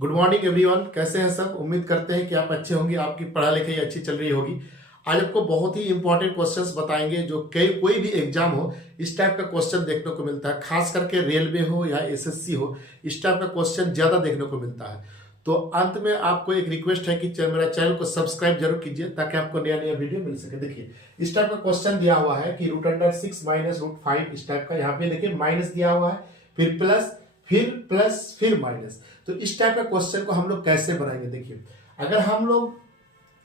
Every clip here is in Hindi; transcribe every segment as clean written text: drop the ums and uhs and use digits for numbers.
Good morning everyone. कैसे हैं सब? उम्मीद करते हैं कि आप अच्छे होंगे, आपकी पढ़ाई लिखाई अच्छी चल रही होगी। आज आपको बहुत ही इंपॉर्टेंट क्वेश्चंस बताएंगे जो कोई भी एग्जाम हो इस टाइप का क्वेश्चन देखने को मिलता है। खास करके रेलवे हो या एसएससी हो, इस टाइप का क्वेश्चन ज्यादा देखने को मिलता है। तो अंत में आपको एक रिक्वेस्ट है कि मेरा चैनल को सब्सक्राइब जरूर कीजिए ताकि आपको नया नया वीडियो मिल सके। देखिए इस टाइप का क्वेश्चन दिया हुआ है कि √6 माइनस √5, इस टाइप का। यहाँ पे देखिए माइनस दिया हुआ है, फिर प्लस फिर माइनस। तो इस टाइप का क्वेश्चन को हम लोग कैसे बनाएंगे?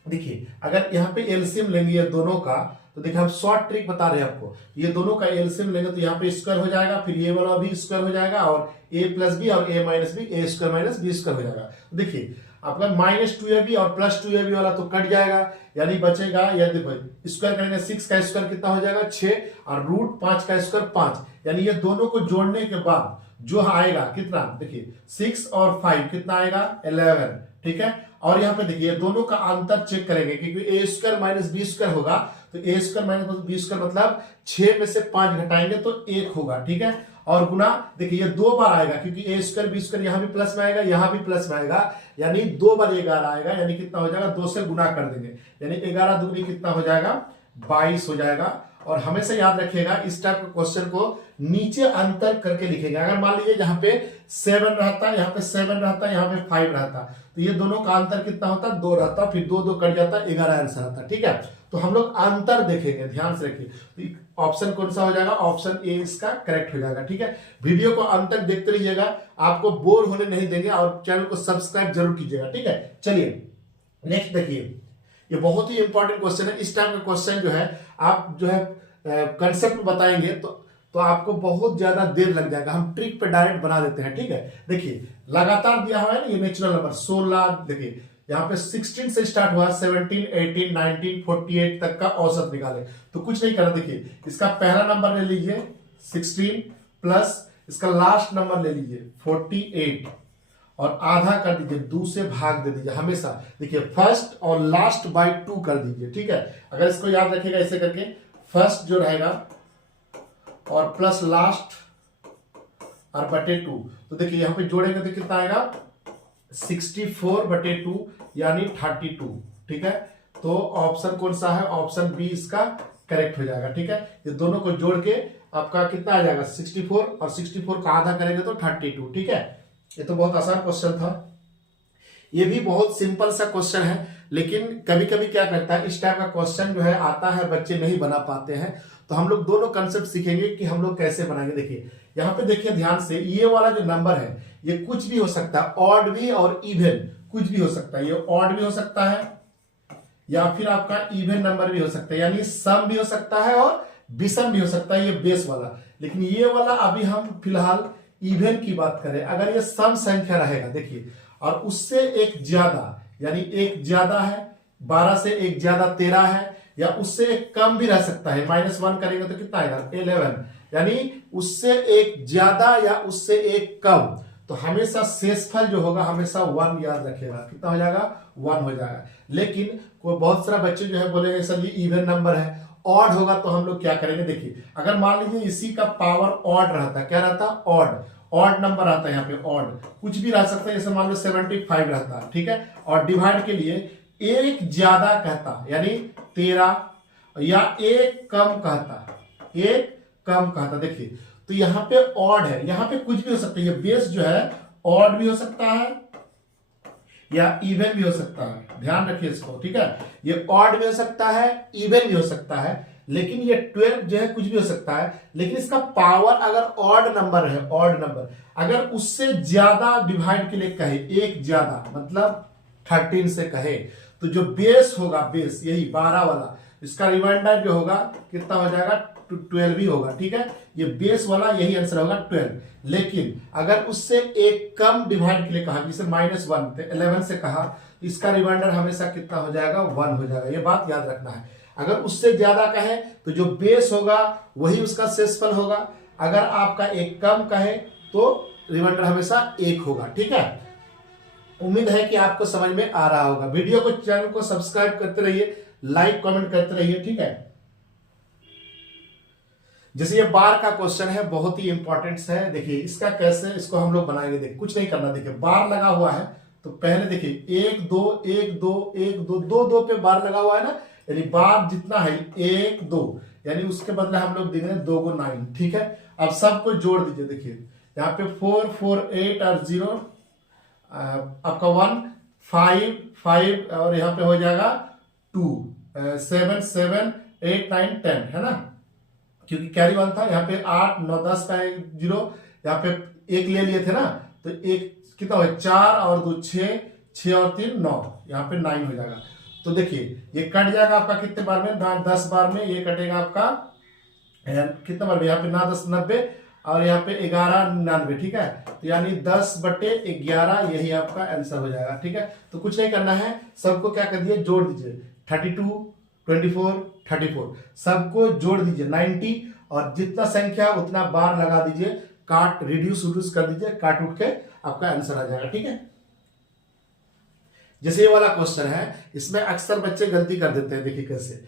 देखिए अगर यहाँ पे एलसीएम लेंगे ये दोनों का, तो देखिए हम शॉर्ट ट्रिक बता रहे हैं आपको। ये दोनों का एलसीएम लेंगे तो यहाँ पे स्क्वायर हो जाएगा, फिर ये वाला भी स्क्वायर हो जाएगा, और a प्लस बी और a minus B, a square minus B square हो जाएगा। देखिए आपका -2ab और +2ab वाला तो कट जाएगा, यानी बचेगा, या देखो स्क्वायर करेंगे 6 का स्क्वायर कितना हो जाएगा 6, और √5 का स्क्वायर 5, यानी ये दोनों को जोड़ने के बाद जो आएगा कितना, देखिए 6 और 5 कितना आएगा 11, ठीक है। और यहाँ पे देखिए दोनों का अंतर चेक करेंगे, क्योंकि a square minus B square होगा, तो a square minus B square मतलब 6 में से 5 घटाएंगे तो 1 होगा, ठीक है। और गुना देखिए ये 2 बार आएगा, क्योंकि a स्क्वायर बी स्क्वायर यहाँ भी प्लस में आएगा, यहाँ भी प्लस में आएगा, यानी 2 बार 11 आएगा, यानी कितना हो जाएगा 2 से गुना कर देंगे, यानी 11 दूनी कितना हो जाएगा 22 हो जाएगा। और हमेशा याद रखिएगा इस टाइप के क्वेश्चन को नीचे अंतर करके लिखेंगे। अगर मान लीजिए यहाँ पे 7 रहता, यहाँ पे 7 रहता, यहाँ पे 5 रहता, तो ये दोनों का अंतर कितना होता 2 रहता, फिर 2 2 कट जाता, 11 आंसर आता, ठीक है। तो हम लोग अंतर देखेंगे, ध्यान से रखिए। तो ऑप्शन कौन सा हो जाएगा? ऑप्शन ए इसका करेक्ट हो जाएगा, ठीक है। वीडियो को अंत तक देखते रहिएगा, आपको बोर होने नहीं देंगे, और चैनल को सब्सक्राइब जरूर कीजिएगा, ठीक है। चलिए नेक्स्ट देखिए, ये बहुत ही इंपॉर्टेंट क्वेश्चन है। इस टाइप का क्वेश्चन जो है आप जो है कंसेप्ट बताएंगे तो आपको बहुत ज्यादा देर लग जाएगा। हम ट्रिक पे डायरेक्ट बना देते हैं, ठीक है। देखिए लगातार दिया हुआ है ना, ये नेचुरल नंबर 16, देखिए यहाँ पे 16 से स्टार्ट हुआ, 17, 18, 19, 48 तक का औसत निकाले। तो कुछ नहीं करना, देखिए इसका पहला नंबर ले लीजिए 16 प्लस इसका लास्ट नंबर ले लीजिए 48, और आधा कर दीजिए, 2 से भाग दे दीजिए। हमेशा देखिए फर्स्ट और लास्ट बाय 2 कर दीजिए, ठीक है। अगर इसको याद रखिएगा ऐसे करके, फर्स्ट जो रहेगा और प्लस लास्ट और बटे 2, तो देखिए यहां पे जोड़ेंगे तो कितना आएगा 64/2, यानी 32, ठीक है। तो ऑप्शन कौन सा है? ऑप्शन बी इसका करेक्ट हो जाएगा, ठीक है। ये दोनों को जोड़ के आपका कितना आ जाएगा 64, और 64 का आधा करेंगे तो 32, ठीक है। ये तो बहुत आसान क्वेश्चन था। ये भी बहुत सिंपल सा क्वेश्चन है, लेकिन कभी कभी क्या करता है इस टाइप का क्वेश्चन जो है आता है, बच्चे नहीं बना पाते हैं। तो हम लोग दोनों कंसेप्ट सीखेंगे कि हम लोग कैसे बनाएंगे। देखिए यहाँ पे देखिए ध्यान से, ये वाला जो नंबर है ये कुछ भी हो सकता है, ऑड भी और इवन कुछ भी हो सकता है। ये ऑड भी हो सकता है, या फिर आपका इवन नंबर भी हो सकता है, यानी सम भी हो सकता है और विषम भी हो सकता है, ये बेस वाला। लेकिन ये वाला अभी हम फिलहाल इवन की बात करें। अगर ये सम संख्या रहेगा, देखिए, और उससे एक ज्यादा, यानी एक ज्यादा है 12 से, एक ज्यादा 13 है, या उससे एक कम भी रह सकता है, -1 करेंगे तो कितना आएगा 11, यानी उससे एक ज्यादा या उससे एक कम, तो हमेशा शेषफल जो होगा हमेशा 1 याद रखिएगा। कितना हो जाएगा 1 हो जाएगा। लेकिन कोई बहुत सारा बच्चे जो है बोलेंगे सर ये इवन नंबर है, ऑड होगा, तो हम लोग क्या करेंगे? देखिए अगर मान लीजिए इसी का पावर ऑड रहता, क्या रहता ऑड नंबर आता है, यहाँ पे ऑड कुछ भी रह सकता है, जैसे मान लो 75 रहता, ठीक है। और डिवाइड के लिए एक ज्यादा कहता, यानी 13, या एक कम कहता, देखिए तो यहाँ पे ऑड है, यहाँ पे कुछ भी हो सकता है। ये बेस जो है ऑड भी हो सकता है या इवन भी हो सकता है, ध्यान रखिए इसको, ठीक है। ये ऑड भी हो सकता है, इवन भी हो सकता है, लेकिन ये 12 जो है कुछ भी हो सकता है। लेकिन इसका पावर अगर ऑड नंबर है, ऑड नंबर अगर उससे ज्यादा डिवाइड के लिए कहे, एक ज्यादा मतलब 13 से कहे, तो जो बेस होगा, बेस यही 12 वाला, इसका रिमाइंडर जो होगा कितना हो जाएगा 12 ही होगा, ठीक है। ये बेस वाला यही आंसर होगा 12। लेकिन अगर उससे एक कम डिवाइड के लिए कहा, जैसे -1 11 से कहा, तो इसका रिमाइंडर हमेशा कितना हो जाएगा 1 हो जाएगा। ये बात याद रखना है। अगर उससे ज्यादा कहे तो जो बेस होगा वही उसका शेषफल होगा। अगर आपका एक कम कहे तो रिमाइंडर हमेशा 1 होगा, ठीक है। उम्मीद है कि आपको समझ में आ रहा होगा। वीडियो को, चैनल को सब्सक्राइब करते रहिए, लाइक कमेंट करते रहिए, ठीक है। जैसे ये बार का क्वेश्चन है, बहुत ही इंपॉर्टेंट है। देखिए इसका कैसे इसको हम लोग बनाएंगे, देखिए कुछ नहीं करना। देखिए बार लगा हुआ है तो पहले देखिए 1 2 1 2 1 2 2 2 पे बार लगा हुआ है ना, यानी बार जितना है 1 2, यानी उसके बदले हम लोग देंगे 2 को 9। ठीक है, अब सबको जोड़ दीजिए। देखिए यहाँ पे 4 4 8 और 0 आपका 1 5 5 और यहाँ पे हो जाएगा 2 7 7 8 9 10 है ना, क्योंकि कैरी 1 था। यहाँ पे 8 9 10 का 0, यहाँ पे 1 ले लिए थे ना, तो 1 कितना हो 4 और 2 6 6 और 3 9, यहाँ पे 9 हो जाएगा। तो देखिए ये कट जाएगा आपका कितने बार में, 10 बार में ये कटेगा आपका कितना बार में, यहाँ पे 9 10 90 और यहाँ पे 11 99। ठीक है, तो यानी 10/11 यही आपका आंसर हो जाएगा। ठीक है, तो कुछ नहीं करना है, सबको क्या कर दिए जोड़ दीजिए, 32 24 34 सबको जोड़ दीजिए 90, और जितना संख्या उतना बार लगा दीजिए, काट रिड्यूस कर दीजिए, काट उठ के आपका आंसर आ जाएगा। ठीक है, जैसे ये वाला क्वेश्चन है, इसमें अक्सर बच्चे गलती कर देते हैं। देखिए कैसे,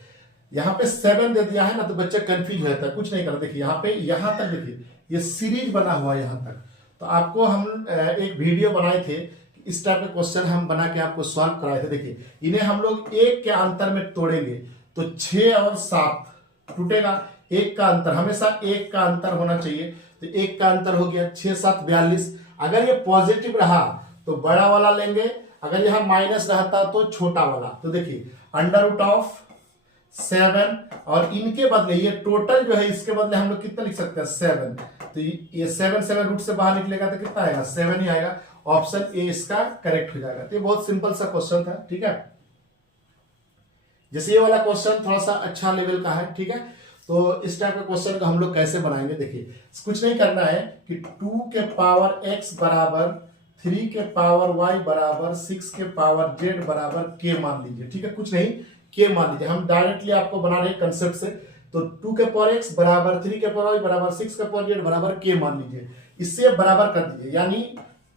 यहाँ पे 7 दे दिया है ना, तो बच्चे कंफ्यूज हो जाता है। कुछ नहीं करना, देखिए यहाँ पे यहाँ तक देखिए ये सीरीज बना हुआ है यहाँ तक। तो आपको हम एक वीडियो बनाए थे, इस टाइप के क्वेश्चन हम बना के आपको सॉल्व कराए थे। देखिए इन्हें हम लोग 1 के अंतर में तोड़ेंगे तो 6 और 7 टूटेगा। 1 का अंतर, हमेशा 1 का अंतर होना चाहिए, तो 1 का अंतर हो गया 6 7 42। अगर ये पॉजिटिव रहा तो बड़ा वाला लेंगे, अगर यहां माइनस रहता तो छोटा वाला। तो देखिए √7, और इनके बदले ये टोटल जो है इसके बदले हम लोग कितना लिख सकते हैं 7, तो ये 7 7 रूट से बाहर निकलेगा तो कितना आएगा 7 ही आएगा। ऑप्शन ए इसका करेक्ट हो जाएगा। तो ये बहुत सिंपल सा क्वेश्चन था। ठीक है, जैसे ये वाला क्वेश्चन थोड़ा सा अच्छा लेवल का है। ठीक है, तो इस टाइप का क्वेश्चन को हम लोग कैसे बनाएंगे, देखिए कुछ नहीं करना है कि 2 के पावर x बराबर 3 के पावर y बराबर 6 के पावर z बराबर k मान लीजिए। ठीक है, कुछ नहीं k मान लीजिए, हम डायरेक्टली आपको बना रहे कंसेप्ट से। तो 2 के पावर x बराबर 3 के पावर y बराबर 6 के पावर z बराबर k मान लीजिए, इससे बराबर कर दीजिए, यानी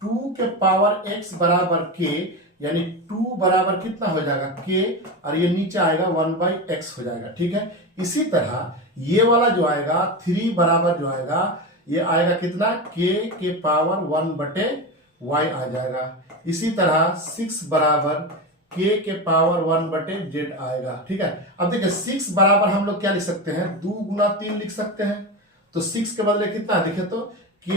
2 के पावर x बराबर k, यानी 2 बराबर कितना हो जाएगा k, और ये नीचे आएगा 1/x हो जाएगा। ठीक है, इसी तरह ये वाला जो आएगा 3 बराबर जो आएगा ये आएगा कितना k के पावर 1/y आ जाएगा। इसी तरह 6 बराबर k के पावर 1/z आएगा। ठीक है, अब देखिए 6 बराबर हम लोग क्या लिख सकते हैं, 2 गुना 3 लिख सकते हैं। तो 6 के बदले कितना देखिए तो k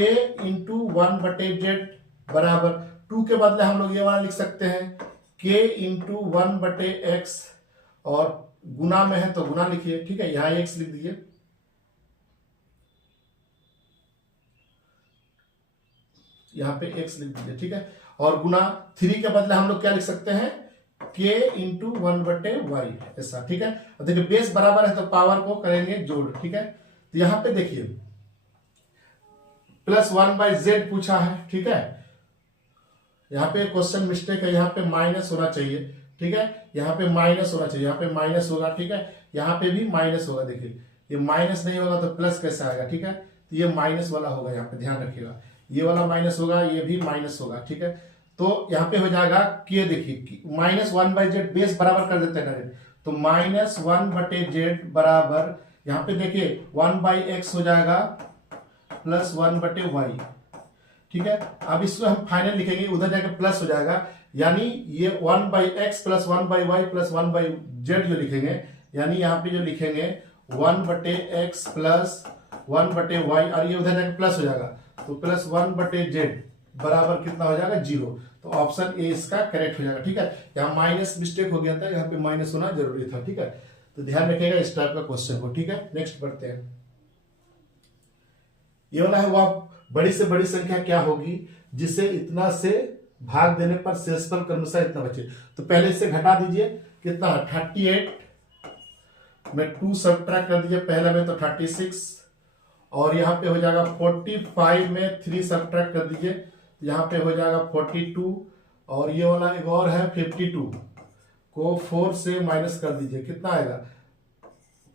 इंटू 1/z बराबर 2 के बदले हम लोग ये वाला लिख सकते हैं k इंटू 1/x, और गुना में है तो गुना लिखिए। ठीक है, यहां x लिख दीजिए, यहां पे x लिख दीजिए। ठीक है, और गुना 3 के बदले हम लोग क्या लिख सकते हैं k इंटू 1/y ऐसा। ठीक है, अब देखिए बेस बराबर है तो पावर को करेंगे जोड़। ठीक है, तो यहां पे देखिए +1/z पूछा है। ठीक है, यहाँ पे क्वेश्चन मिस्टेक है, यहाँ पे माइनस होना चाहिए। ठीक है, यहाँ पे माइनस होना चाहिए, यहाँ पे माइनस होगा। ठीक है, यहाँ पे भी माइनस होगा। देखिए ये माइनस नहीं होगा तो प्लस कैसे आएगा। ठीक है, तो ये माइनस वाला होगा, यहाँ पे ध्यान रखिएगा, ये वाला माइनस होगा, ये भी माइनस होगा। ठीक है, तो यहाँ पे हो जाएगा कि देखिए -1/z बेस बराबर कर देते हैं डायरेक्ट, तो -1/z बराबर यहाँ पे देखिए 1/x हो जाएगा प्लस 1/y। ठीक है, अब इसको हम फाइनल लिखेंगे, उधर जाके प्लस हो जाएगा, यानी ये 1/x plus 1/y plus 1/z जो लिखेंगे, यानी यहाँ पे जो लिखेंगे 1/x प्लस 1/y, और ये उधर जाके प्लस हो जाएगा, तो प्लस 1/z बराबर कितना हो जाएगा 0। तो ऑप्शन ए इसका करेक्ट हो जाएगा। ठीक है, यहाँ माइनस मिस्टेक हो गया था, यहाँ पे माइनस होना जरूरी था। ठीक है, तो ध्यान रखिएगा इस टाइप का क्वेश्चन को। ठीक है, नेक्स्ट बढ़ते हैं। ये वाला है, वह बड़ी से बड़ी संख्या क्या होगी जिसे इतना से भाग देने पर शेषफल क्रमशः इतना बचे। तो पहले इसे घटा दीजिए, कितना 38 में 2 सब्ट्रैक्ट कर दीजिए, पहला में तो 36, और यहाँ पे हो जाएगा 45 में 3 सब्ट्रैक्ट कर दीजिए, तो यहाँ पे हो जाएगा 42, और ये वाला एक और है 52 को 4 से माइनस कर दीजिए, कितना आएगा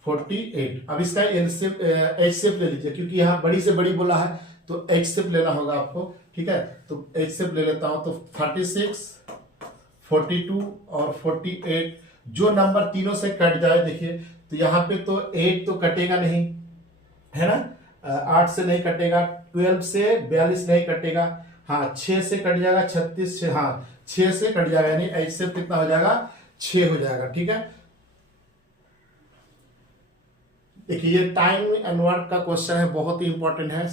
48। अब इसका एचसीएफ ले लीजिए, क्योंकि यहाँ बड़ी से बड़ी बोला है तो एचसीएफ लेना होगा आपको। ठीक है, तो एचसीएफ ले लेता हूं, तो 36 42 और 48, जो नंबर तीनों से कट जाए देखिए, तो यहाँ पे तो 8 तो कटेगा नहीं, है ना। 8 से नहीं कटेगा, 12 से 42 नहीं कटेगा, हाँ 6 से कट जाएगा, 36 से, हाँ 6 से कट जाएगा, यानी 8 से कितना हो जाएगा, 6 हो जाएगा। ठीक है, देखिए ये टाइम एंड वर्क का क्वेश्चन है, बहुत ही इंपॉर्टेंट है।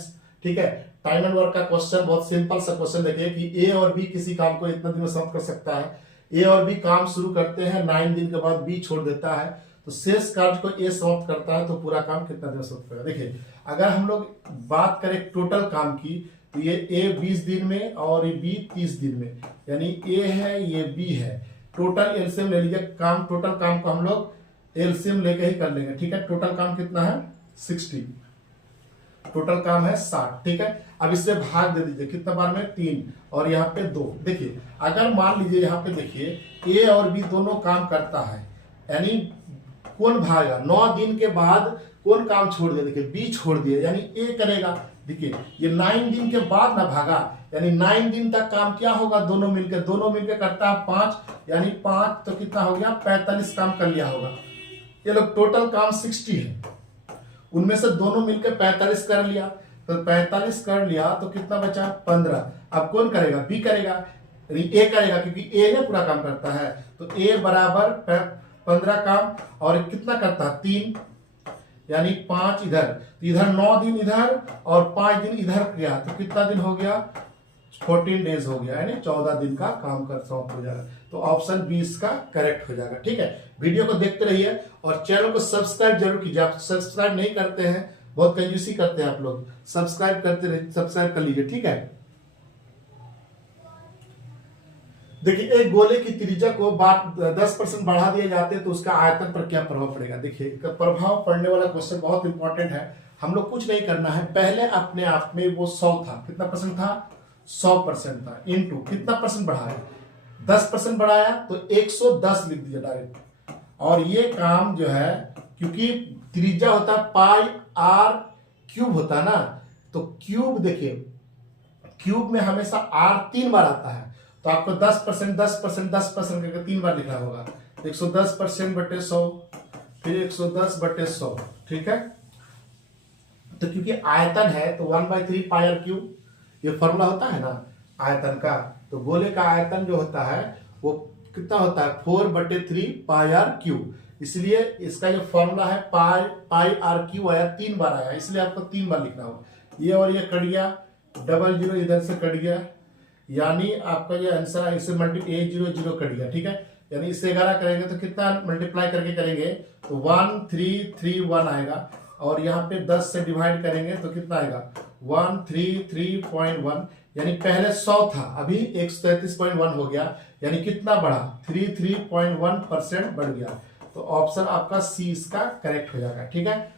ठीक है, टाइम एंड वर्क का क्वेश्चन बहुत सिंपल सा क्वेश्चन। देखिए कि ए और बी किसी काम को इतना दिन में समाप्त कर सकता है। ए और बी काम शुरू करते हैं, 9 दिन के बाद बी छोड़ देता है, तो शेष कार्य को ए समाप्त करता है, तो पूरा काम कितना दिन में समाप्त करेगा। देखिए अगर हम लोग बात करें टोटल काम की, तो ये ए 20 दिन में और ये बी 30 दिन में, यानी ए है ये बी है। टोटल एलसीएम ले लीजिए, काम टोटल काम को हम लोग एलसीएम लेके ही कर लेंगे। ठीक है, टोटल काम कितना है 60, टोटल काम है 60। ठीक है, अब इससे भाग दे दीजिए, कितना बार में 3 और यहाँ पे 2। देखिए अगर मान लीजिए यहाँ पे देखिए ए और बी दोनों काम करता है, यानी कौन भागा 9 दिन के बाद कौन काम छोड़ दिया, देखिए बी छोड़ दिया, यानी ए करेगा। देखिए ये 9 दिन के बाद ना भागा, यानी 9 दिन तक काम क्या होगा, दोनों मिलकर करता है 5, यानी 5 तो कितना हो गया 45 काम कर लिया होगा। ये लोग टोटल काम 60 है, उनमें से दोनों मिलकर 45 कर लिया, तो 45 कर लिया तो कितना बचा 15। अब कौन करेगा, बी करेगा, यानी ए करेगा, क्योंकि ए ने पूरा काम करता है, तो ए बराबर 15 काम, और कितना करता है 3, यानी 5 इधर, तो इधर 9 दिन इधर और 5 दिन इधर किया, तो कितना दिन हो गया 14 डेज हो गया, यानी 14 दिन का काम कर समाप्त हो जाएगा। तो ऑप्शन 20 का करेक्ट हो जाएगा। ठीक है, वीडियो को देखते रहिए और चैनल को सब्सक्राइब जरूर कीजिए। आप सब्सक्राइब नहीं करते हैं, बहुत कंजूसी करते हैं आप लोग, सब्सक्राइब करते रहिए, सब्सक्राइब कर लीजिए। ठीक है, देखिए एक गोले की त्रिज्या को 10% बढ़ा दिए जाते हैं तो उसका आयतन पर क्या प्रभाव पड़ेगा। देखिए प्रभाव पड़ने वाला क्वेश्चन बहुत इंपॉर्टेंट है। हम लोग कुछ नहीं करना है, पहले अपने आप में वो 100 था, कितना परसेंट था 100% था, इनटू कितना परसेंट बढ़ाया 10% बढ़ाया, तो 110 लिख दिया डायरेक्ट। और ये काम जो है, क्योंकि त्रिज्या होता है पाई आर क्यूब होता है ना, तो क्यूब देखिए क्यूब में हमेशा आर 3 बार आता है, तो आपको 10% 10% 10% करके 3 बार लिखना होगा। 110% बटे 100, फिर 110 बटे 100। ठीक है, तो क्योंकि आयतन है तो 1/3 पाई आर क्यूब, ये फॉर्मूला होता है ना आयतन का, तो गोले का आयतन जो होता है वो कितना होता है 4/3 पाई आर क्यूब। इसलिए इसका जो फॉर्मूला है पाई आर क्यूब आया, 3 बार आया, इसलिए आपको 3 बार लिखना होगा। ये और ये कट गया, डबल जीरो इधर से कट गया, यानी आपका ये आंसर है, इससे मल्टीप्लाई 8 0 0 कट गया। ठीक है, यानी इससे 11 करेंगे तो कितना मल्टीप्लाई करके करेंगे तो 1331 आएगा, और यहाँ पे 10 से डिवाइड करेंगे तो कितना आएगा 133.1, यानी पहले 100 था, अभी 133.1 हो गया, यानी कितना बढ़ा 33.1% बढ़ गया। तो ऑप्शन आपका सी इसका करेक्ट हो जाएगा। ठीक है।